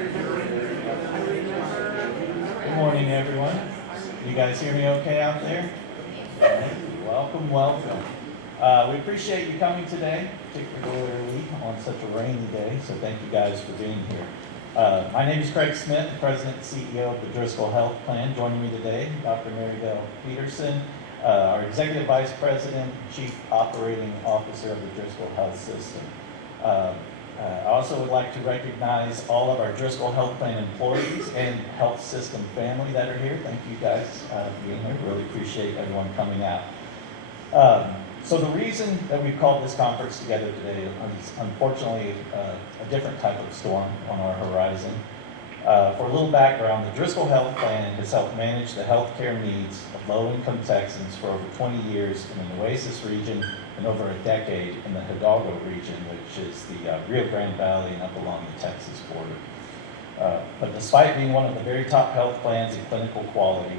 Good morning, everyone. You guys hear me okay out there? Welcome, welcome. We appreciate you coming today, particularly on such a rainy day, so thank you guys for being here. My name is Craig Smith, the President and CEO of the Driscoll Health Plan. Joining me today, Dr. Marybelle Peterson, our Executive Vice President, Chief Operating Officer of the Driscoll Health System. I also would like to recognize all of our Driscoll Health Plan employees and health system family that are here. Thank you guys for being here. Really appreciate everyone coming out. So the reason that we've called this conference together today is unfortunately a different type of storm on our horizon. For a little background, the Driscoll Health Plan has helped manage the healthcare needs of low-income Texans for over 20 years in the Nueces region and over a decade in the Hidalgo region, which is the Rio Grande Valley and up along the Texas border. But despite being one of the very top health plans in clinical quality,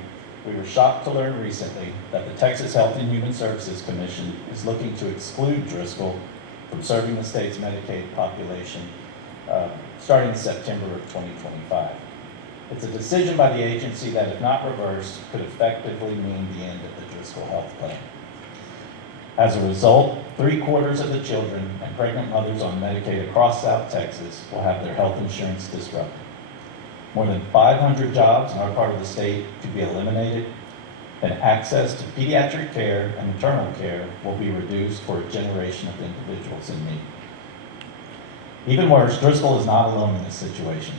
we were shocked to learn recently that the Texas Health and Human Services Commission is looking to exclude Driscoll from serving the state's Medicaid population starting in September of 2025. It's a decision by the agency that, if not reversed, could effectively mean the end of the Driscoll Health Plan. As a result, 3/4 of the children and pregnant mothers on Medicaid across South Texas will have their health insurance disrupted. More than 500 jobs in our part of the state could be eliminated, and access to pediatric care and maternal care will be reduced for a generation of individuals in need. Even worse, Driscoll is not alone in this situation.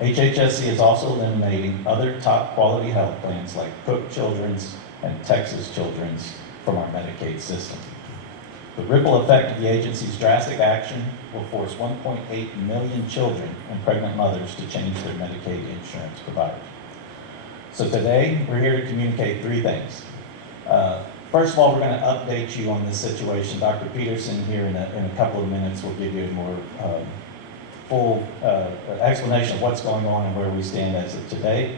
HHSC is also eliminating other top quality health plans like Cook Children's and Texas Children's from our Medicaid system. The ripple effect of the agency's drastic action will force 1.8 million children and pregnant mothers to change their Medicaid insurance provider. So today, we're here to communicate three things. First of all, we're going to update you on this situation. Dr. Peterson here in a couple of minutes will give you a more full explanation of what's going on and where we stand as of today.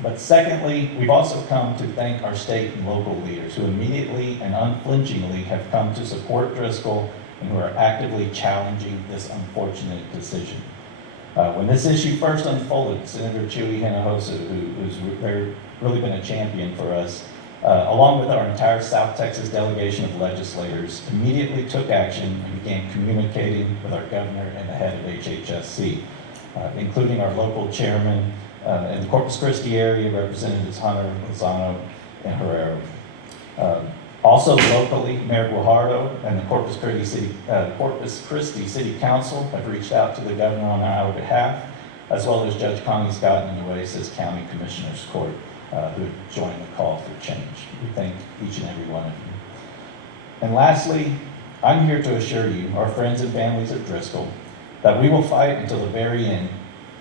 But secondly, we've also come to thank our state and local leaders who immediately and unflinchingly have come to support Driscoll and who are actively challenging this unfortunate decision. When this issue first unfolded, Senator Chuy Hinojosa, who's really been a champion for us, along with our entire South Texas delegation of legislators, immediately took action and began communicating with our governor and the head of HHSC, including our local chairman in the Corpus Christi area, Representatives Hunter, Lozano, and Herrera. Also locally, Mayor Guajardo and the Corpus Christi City Council have reached out to the governor on our behalf, as well as Judge Connie Scott in the Nueces County Commissioner's Court, who joined the call for change. We thank each and every one of you. And lastly, I'm here to assure you, our friends and families at Driscoll, that we will fight until the very end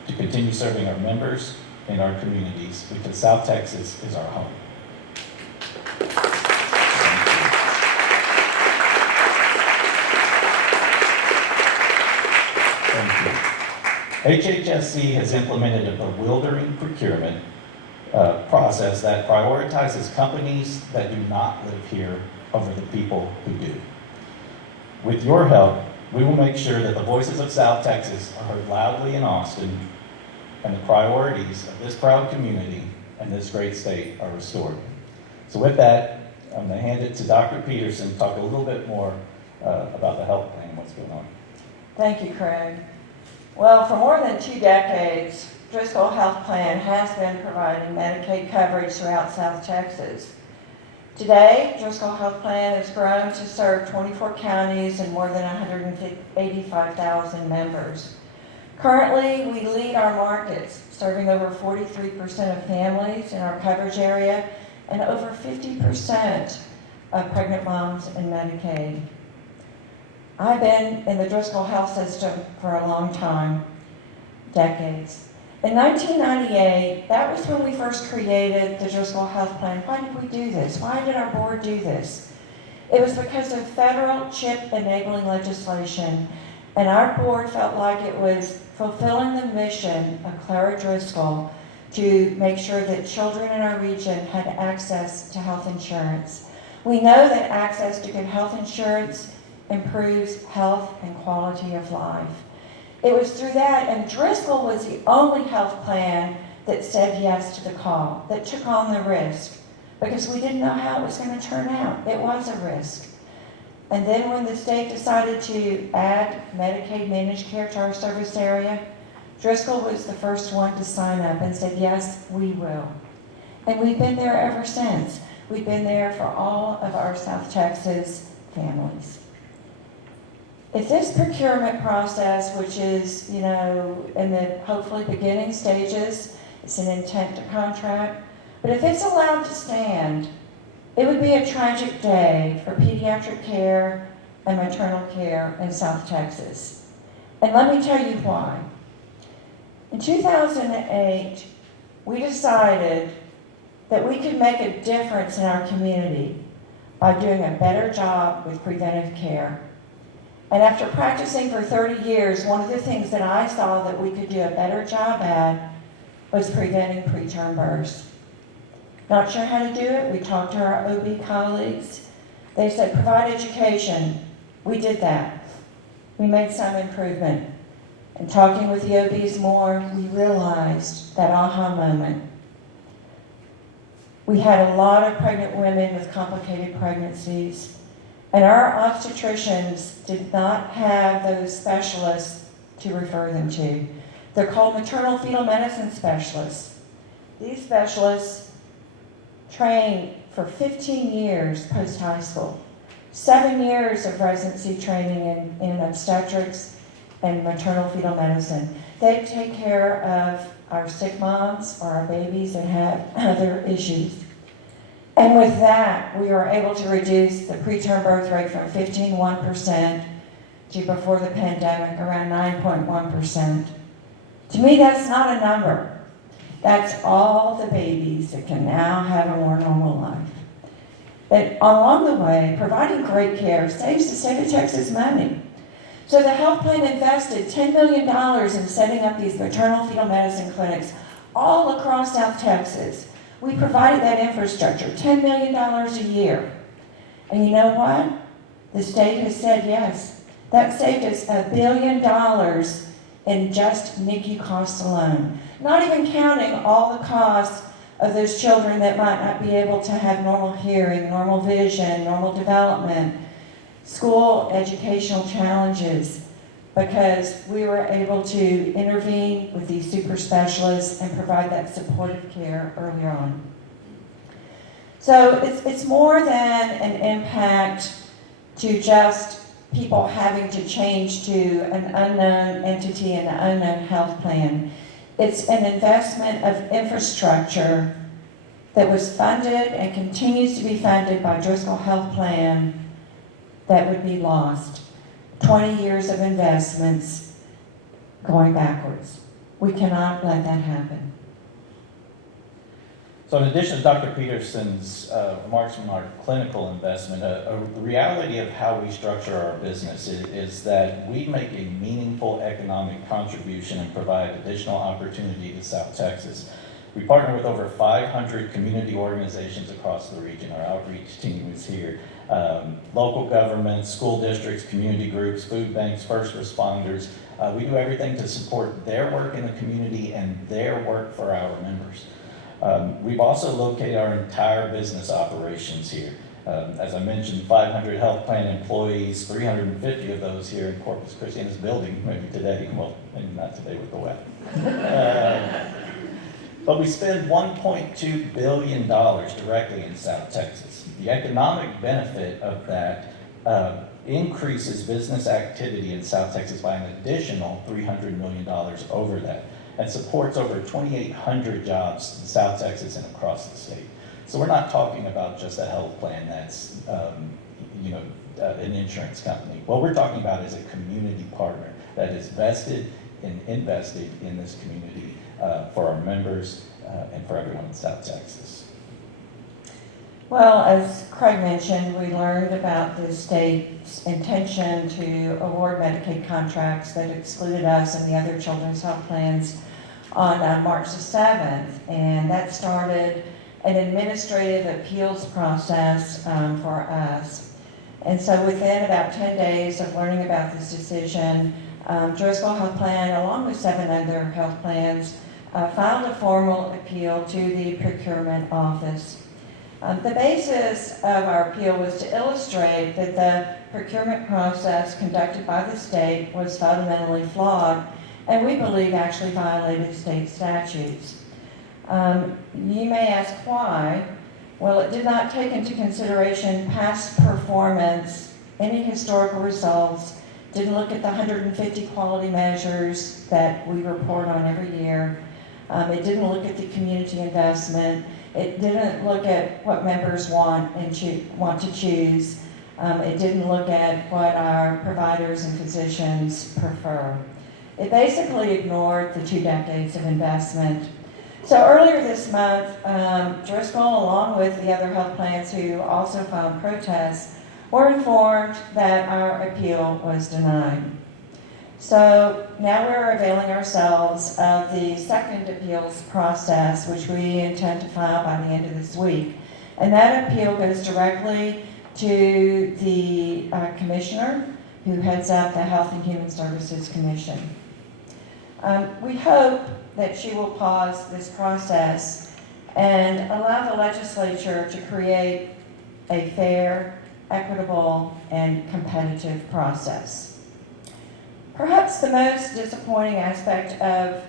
to continue serving our members and our communities, because South Texas is our home. Thank you. HHSC has implemented a bewildering procurement process that prioritizes companies that do not live here over the people who do. With your help, we will make sure that the voices of South Texas are heard loudly in Austin, and the priorities of this proud community and this great state are restored. So with that, I'm going to hand it to Dr. Peterson to talk a little bit more about the health plan and what's going on. Thank you, Craig. Well, for more than 2 decades, Driscoll Health Plan has been providing Medicaid coverage throughout South Texas. Today, Driscoll Health Plan has grown to serve 24 counties and more than 185,000 members. Currently, we lead our markets, serving over 43% of families in our coverage area and over 50% of pregnant moms in Medicaid. I've been in the Driscoll Health System for a long time, decades. In 1998, that was when we first created the Driscoll Health Plan. Why did we do this? Why did our board do this? It was because of federal CHIP enabling legislation, and our board felt like it was fulfilling the mission of Clara Driscoll to make sure that children in our region had access to health insurance. We know that access to good health insurance improves health and quality of life. It was through that, and Driscoll was the only health plan that said yes to the call, that took on the risk, because we didn't know how it was going to turn out. It was a risk. And then when the state decided to add Medicaid managed care to our service area, Driscoll was the first one to sign up and said, yes, we will. And we've been there ever since. We've been there for all of our South Texas families. If this procurement process, which is, in the hopefully beginning stages, it's an intent to contract, but if it's allowed to stand, it would be a tragic day for pediatric care and maternal care in South Texas. And let me tell you why. In 2008, we decided that we could make a difference in our community by doing a better job with preventive care. And after practicing for 30 years, one of the things that I saw that we could do a better job at was preventing preterm births. Not sure how to do it. We talked to our OB colleagues. They said, provide education. We did that. We made some improvement. And talking with the OBs more, we realized that aha moment. We had a lot of pregnant women with complicated pregnancies, and our obstetricians did not have those specialists to refer them to. They're called maternal fetal medicine specialists. These specialists train for 15 years post-high school, 7 years of residency training in obstetrics and maternal fetal medicine. They take care of our sick moms or our babies that have other issues. And with that, we were able to reduce the preterm birth rate from 15.1% to before the pandemic around 9.1%. To me, that's not a number. That's all the babies that can now have a more normal life. But along the way, providing great care saves the state of Texas money. So the health plan invested $10 million in setting up these maternal fetal medicine clinics all across South Texas. We provided that infrastructure, $10 million a year. And you know what? The state has said yes. That saved us $1 billion in just NICU costs alone. Not even counting all the costs of those children that might not be able to have normal hearing, normal vision, normal development, school educational challenges, because we were able to intervene with these super specialists and provide that supportive care earlier on. So it's more than an impact to just people having to change to an unknown entity and an unknown health plan. It's an investment of infrastructure that was funded and continues to be funded by Driscoll Health Plan that would be lost. 20 years of investments going backwards. We cannot let that happen. So in addition to Dr. Peterson's remarks from our clinical investment, a reality of how we structure our business is that we make a meaningful economic contribution and provide additional opportunity to South Texas. We partner with over 500 community organizations across the region. Our outreach team is here. Local governments, school districts, community groups, food banks, first responders. We do everything to support their work in the community and their work for our members. We've also located our entire business operations here. As I mentioned, 500 health plan employees, 350 of those here in Corpus Christi building, maybe today, well, maybe not today with the weather. But we spend $1.2 billion directly in South Texas. The economic benefit of that increases business activity in South Texas by an additional $300 million over that, and supports over 2,800 jobs in South Texas and across the state. So we're not talking about just a health plan that's, an insurance company. What we're talking about is a community partner that is vested and invested in this community for our members and for everyone in South Texas. Well, as Craig mentioned, we learned about the state's intention to award Medicaid contracts that excluded us and the other children's health plans on March the 7th, and that started an administrative appeals process for us. And so within about 10 days of learning about this decision, Driscoll Health Plan, along with 7 other health plans, filed a formal appeal to the procurement office. The basis of our appeal was to illustrate that the procurement process conducted by the state was fundamentally flawed, and we believe actually violated state statutes. You may ask why. Well, it did not take into consideration past performance, any historical results, didn't look at the 150 quality measures that we report on every year. It didn't look at the community investment. It didn't look at what members want to choose. It didn't look at what our providers and physicians prefer. It basically ignored the 2 decades of investment. So earlier this month, Driscoll, along with the other health plans who also filed protests, were informed that our appeal was denied. So now we're availing ourselves of the second appeals process, which we intend to file by the end of this week. And that appeal goes directly to the commissioner who heads up the Health and Human Services Commission. We hope that she will pause this process and allow the legislature to create a fair, equitable, and competitive process. Perhaps the most disappointing aspect of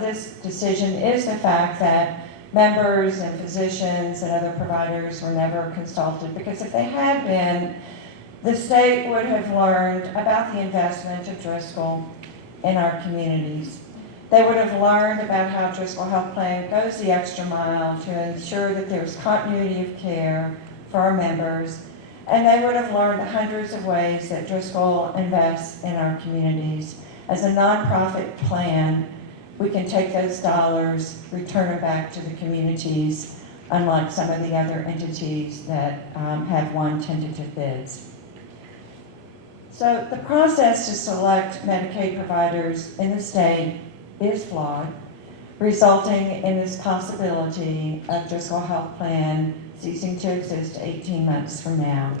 this decision is the fact that members and physicians and other providers were never consulted, because if they had been, the state would have learned about the investment of Driscoll in our communities. They would have learned about how Driscoll Health Plan goes the extra mile to ensure that there's continuity of care for our members, and they would have learned hundreds of ways that Driscoll invests in our communities. As a nonprofit plan, we can take those dollars, return them back to the communities, unlike some of the other entities that have won tentative bids. So the process to select Medicaid providers in the state is flawed, resulting in this possibility of Driscoll Health Plan ceasing to exist 18 months from now.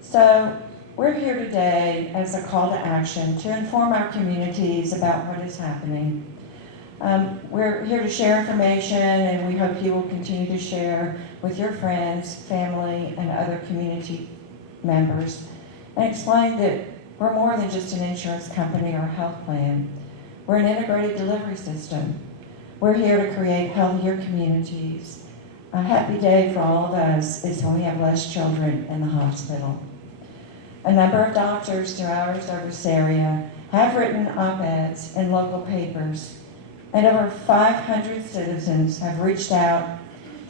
So we're here today as a call to action to inform our communities about what is happening. We're here to share information, and we hope you will continue to share with your friends, family, and other community members, and explain that we're more than just an insurance company or a health plan. We're an integrated delivery system. We're here to create healthier communities. A happy day for all of us is when we have less children in the hospital. A number of doctors throughout our service area have written op-eds in local papers, and over 500 citizens have reached out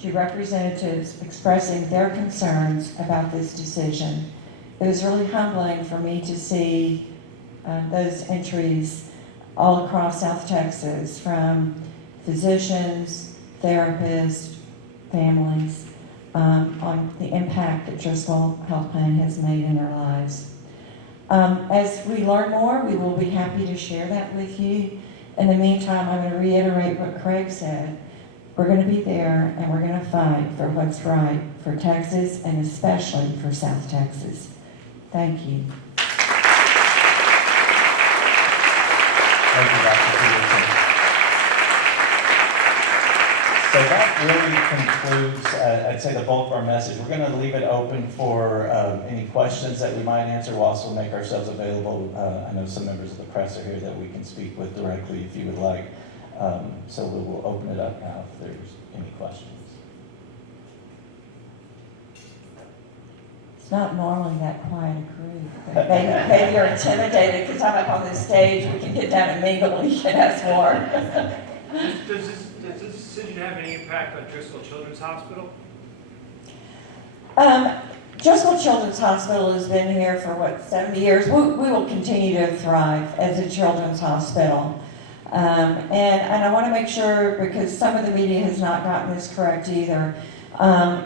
to representatives expressing their concerns about this decision. It was really humbling for me to see those entries all across South Texas, from physicians, therapists, families, on the impact that Driscoll Health Plan has made in their lives. As we learn more, we will be happy to share that with you. In the meantime, I'm going to reiterate what Craig said. We're going to be there, and we're going to fight for what's right for Texas, and especially for South Texas. Thank you. Thank you, Dr. Peterson. So that really concludes, I'd say, the bulk of our message. We're going to leave it open for any questions that we might answer. We'll also make ourselves available. I know some members of the press are here that we can speak with directly if you would like. So we will open it up now if there's any questions. It's not normally that quiet a group, but maybe you're intimidated because I'm up on this stage. We can get down and mingle and you can ask more. Does this decision have any impact on Driscoll Children's Hospital? Driscoll Children's Hospital has been here for, 70 years. We will continue to thrive as a children's hospital. And I want to make sure, because some of the media has not gotten this correct either,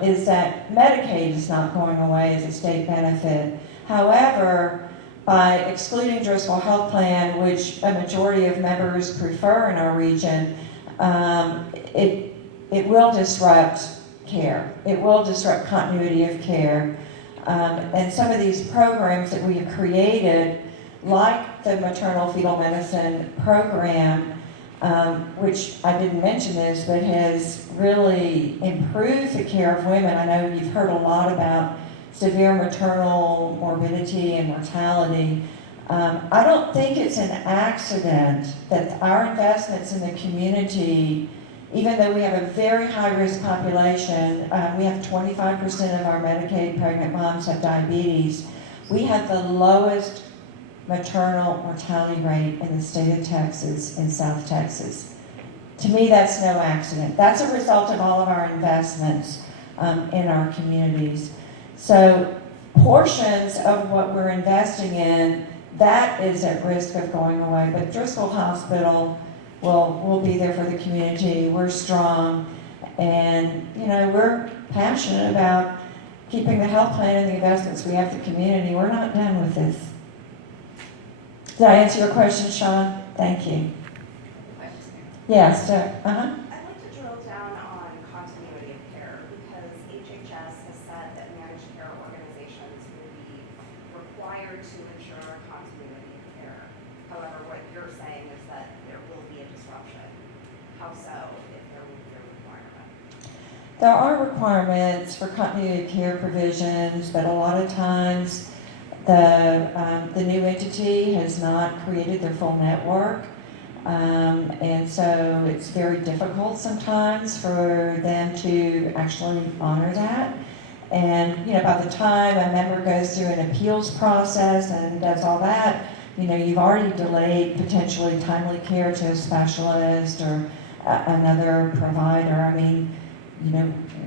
is that Medicaid is not going away as a state benefit. However, by excluding Driscoll Health Plan, which a majority of members prefer in our region, it will disrupt care. It will disrupt continuity of care. And some of these programs that we have created, like the maternal fetal medicine program, which I didn't mention this, but has really improved the care of women. I know you've heard a lot about severe maternal morbidity and mortality. I don't think it's an accident that our investments in the community, even though we have a very high-risk population, we have 25% of our Medicaid pregnant moms have diabetes. We have the lowest maternal mortality rate in the state of Texas, in South Texas. To me, that's no accident. That's a result of all of our investments in our communities. So portions of what we're investing in, that is at risk of going away. But Driscoll Hospital will be there for the community. We're strong, and we're passionate about keeping the health plan and the investments we have in the community. We're not done with this. Did I answer your question, Sean? Thank you. Yes, I'd like to drill down on continuity of care because HHS has said that managed care organizations will be required to ensure continuity of care. However, what you're saying is that there will be a disruption. How so, if there will be a requirement? there are requirements for continuity of care provisions, but a lot of times the new entity has not created their full network. And so it's very difficult sometimes for them to actually honor that. And, by the time a member goes through an appeals process and does all that, you've already delayed potentially timely care to a specialist or another provider. I mean,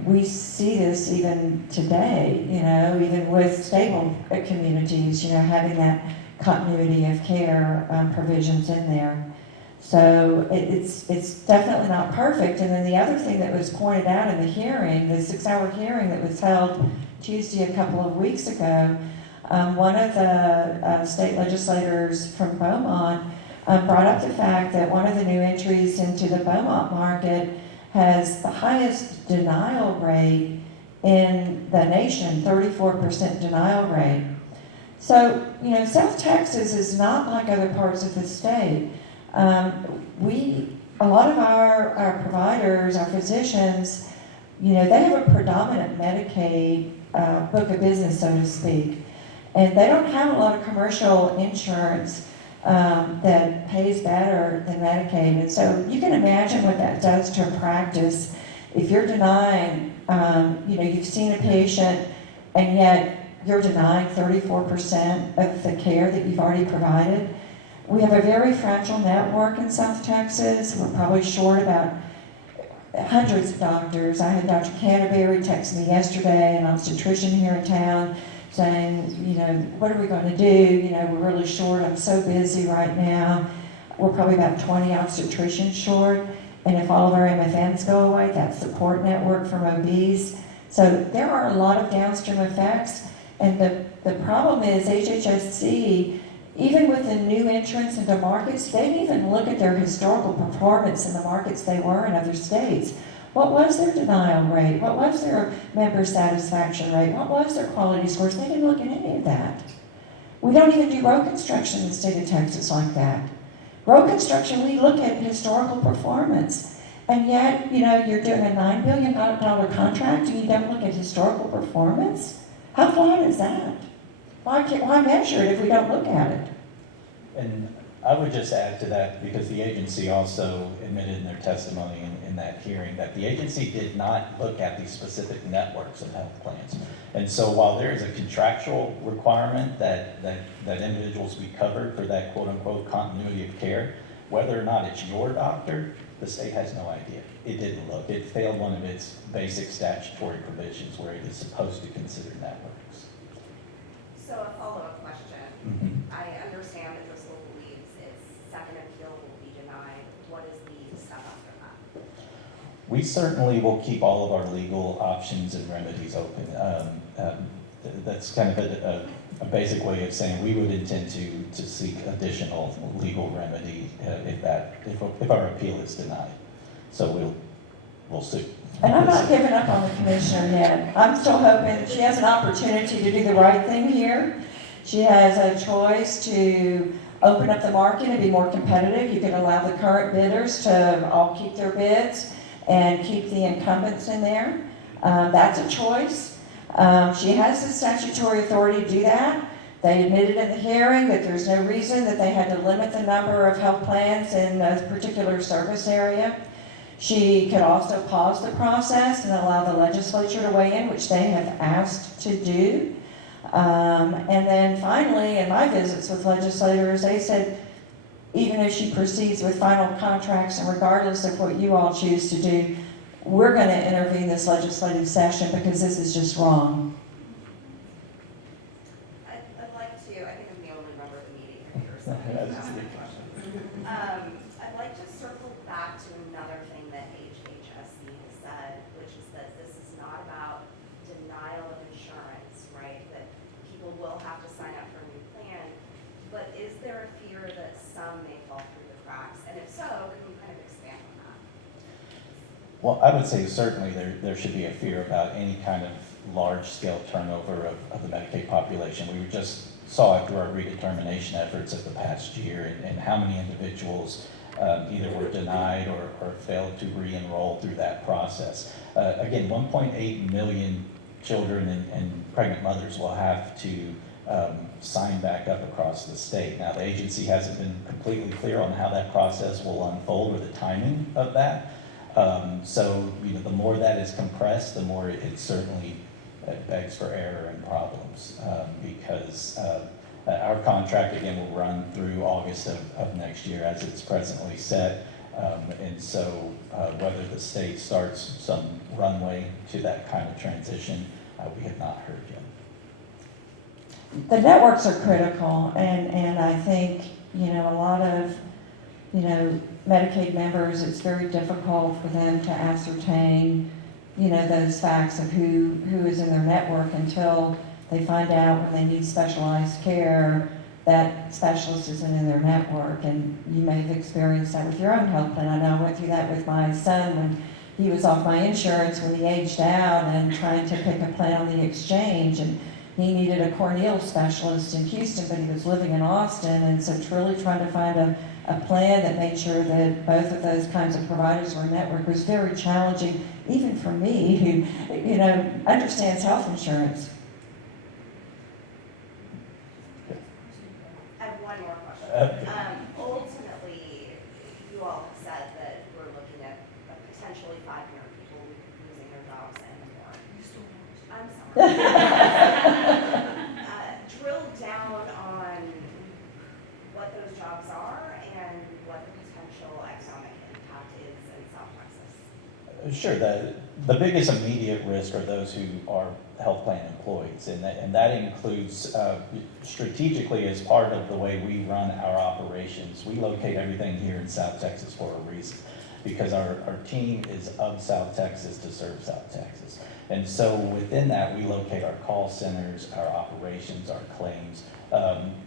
we see this even today, even with stable communities, having that continuity of care provisions in there. So it's definitely not perfect. And then the other thing that was pointed out in the hearing, the 6-hour hearing that was held Tuesday a couple of weeks ago, one of the state legislators from Beaumont brought up the fact that one of the new entries into the Beaumont market has the highest denial rate in the nation, 34% denial rate. So, South Texas is not like other parts of the state. A lot of our providers, our physicians, they have a predominant Medicaid book of business, so to speak. And they don't have a lot of commercial insurance that pays better than Medicaid. And so you can imagine what that does to a practice. If you're denying, you've seen a patient and yet you're denying 34% of the care that you've already provided. We have a very fragile network in South Texas. We're probably short about hundreds of doctors. I had Dr. Canterbury text me yesterday, an obstetrician here in town, saying, what are we going to do? We're really short. I'm so busy right now. We're probably about 20 obstetricians short. And if all of our MFNs go away, that support network from OBs. So there are a lot of downstream effects. And the problem is HHSC, even with the new entrants into markets, they didn't even look at their historical performance in the markets they were in other states. What was their denial rate? What was their member satisfaction rate? What was their quality scores? They didn't look at any of that. We don't even do road construction in the state of Texas like that. Road construction, we look at historical performance. And yet, you're doing a $9 billion contract and you don't look at historical performance? How flawed is that? Why measure it if we don't look at it? And I would just add to that, because the agency also admitted in their testimony in that hearing that the agency did not look at these specific networks of health plans. And so while there is a contractual requirement that individuals be covered for that quote-unquote continuity of care, whether or not it's your doctor, the state has no idea. It didn't look. It failed one of its basic statutory provisions where it is supposed to consider networks. So a follow-up question. I understand that Driscoll believes its second appeal will be denied. What is the step after that? We certainly will keep all of our legal options and remedies open. That's kind of a basic way of saying we would intend to seek additional legal remedy if our appeal is denied. So we'll sue. And I'm not giving up on the commissioner yet. I'm still hoping she has an opportunity to do the right thing here. She has a choice to open up the market and be more competitive. You can allow the current bidders to all keep their bids and keep the incumbents in there. That's a choice. She has the statutory authority to do that. They admitted in the hearing that there's no reason that they had to limit the number of health plans in a particular service area. She could also pause the process and allow the legislature to weigh in, which they have asked to do. And then finally, in my visits with legislators, they said, even if she proceeds with final contracts and regardless of what you all choose to do, we're going to intervene this legislative session because this is just wrong. I'd like to, I think I'm the only member of the meeting here, so I'd like to circle back to another thing that HHSC has said, which is that this is not about denial of insurance, right? That people will have to sign up for a new plan, but is there a fear that some may fall through the cracks? And if so, can you kind of expand on that? Well, I would say certainly there should be a fear about any kind of large-scale turnover of the Medicaid population. We just saw it through our redetermination efforts of the past year and how many individuals either were denied or failed to re-enroll through that process. Again, 1.8 million children and pregnant mothers will have to sign back up across the state. Now, the agency hasn't been completely clear on how that process will unfold or the timing of that. So, the more that is compressed, the more it certainly begs for error and problems because our contract, again, will run through August of next year as it's presently set. And so whether the state starts some runway to that kind of transition, we have not heard yet. The networks are critical, and I think, a lot of, Medicaid members, it's very difficult for them to ascertain, those facts of who is in their network until they find out when they need specialized care that specialist isn't in their network. And you may have experienced that with your own health plan. I know I went through that with my son when he was off my insurance when he aged out and trying to pick a plan on the exchange. And he needed a corneal specialist in Houston, but he was living in Austin. And so truly trying to find a plan that made sure that both of those kinds of providers were in network was very challenging, even for me, who, understands health insurance. I have one more question. Ultimately, you all have said that we're looking at potentially 500 people losing their jobs and more. I'm sorry. Drill down on what those jobs are and what the potential economic impact is in South Texas. Sure. The biggest immediate risk are those who are health plan employees, and that includes strategically as part of the way we run our operations. We locate everything here in South Texas for a reason, because our team is of South Texas to serve South Texas. And so within that, we locate our call centers, our operations, our claims,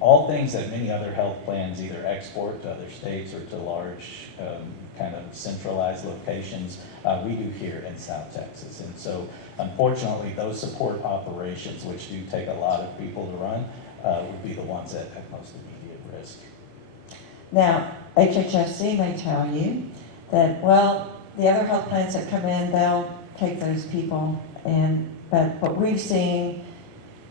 all things that many other health plans either export to other states or to large kind of centralized locations. We do here in South Texas. And so unfortunately, those support operations, which do take a lot of people to run, would be the ones at most immediate risk. Now, HHSC may tell you that, well, the other health plans that come in, they'll take those people. But what we've seen,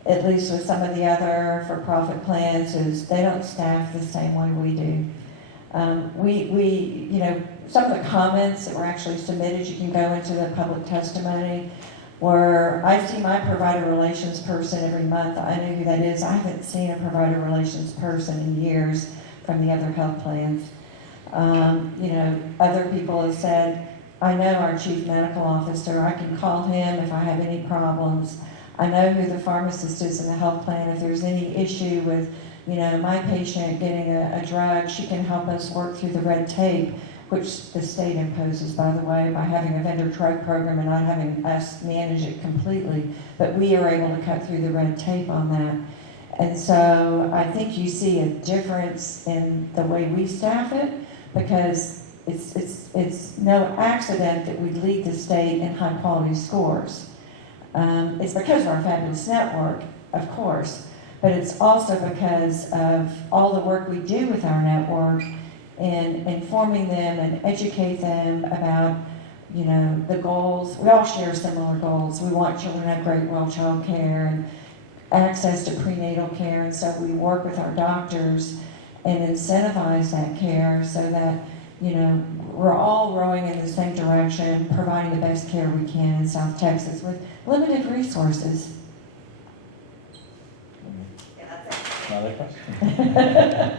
at least with some of the other for-profit plans, is they don't staff the same way we do. Some of the comments that were actually submitted, you can go into the public testimony, where I see my provider relations person every month. I know who that is. I haven't seen a provider relations person in years from the other health plans. Other people have said, I know our chief medical officer. I can call him if I have any problems. I know who the pharmacist is in the health plan. If there's any issue with, my patient getting a drug, she can help us work through the red tape, which the state imposes, by the way, by having a vendor drug program and not having us manage it completely. But we are able to cut through the red tape on that. And so I think you see a difference in the way we staff it, because it's no accident that we lead the state in high quality scores. It's because of our fabulous network, of course, but it's also because of all the work we do with our network in informing them and educate them about, you know, the goals. We all share similar goals. We want children to have great well child care and access to prenatal care, and so we work with our doctors and incentivize that care so that, you know, we're all rowing in the same direction, providing the best care we can in South Texas with limited resources. Yeah, that's it. Another question?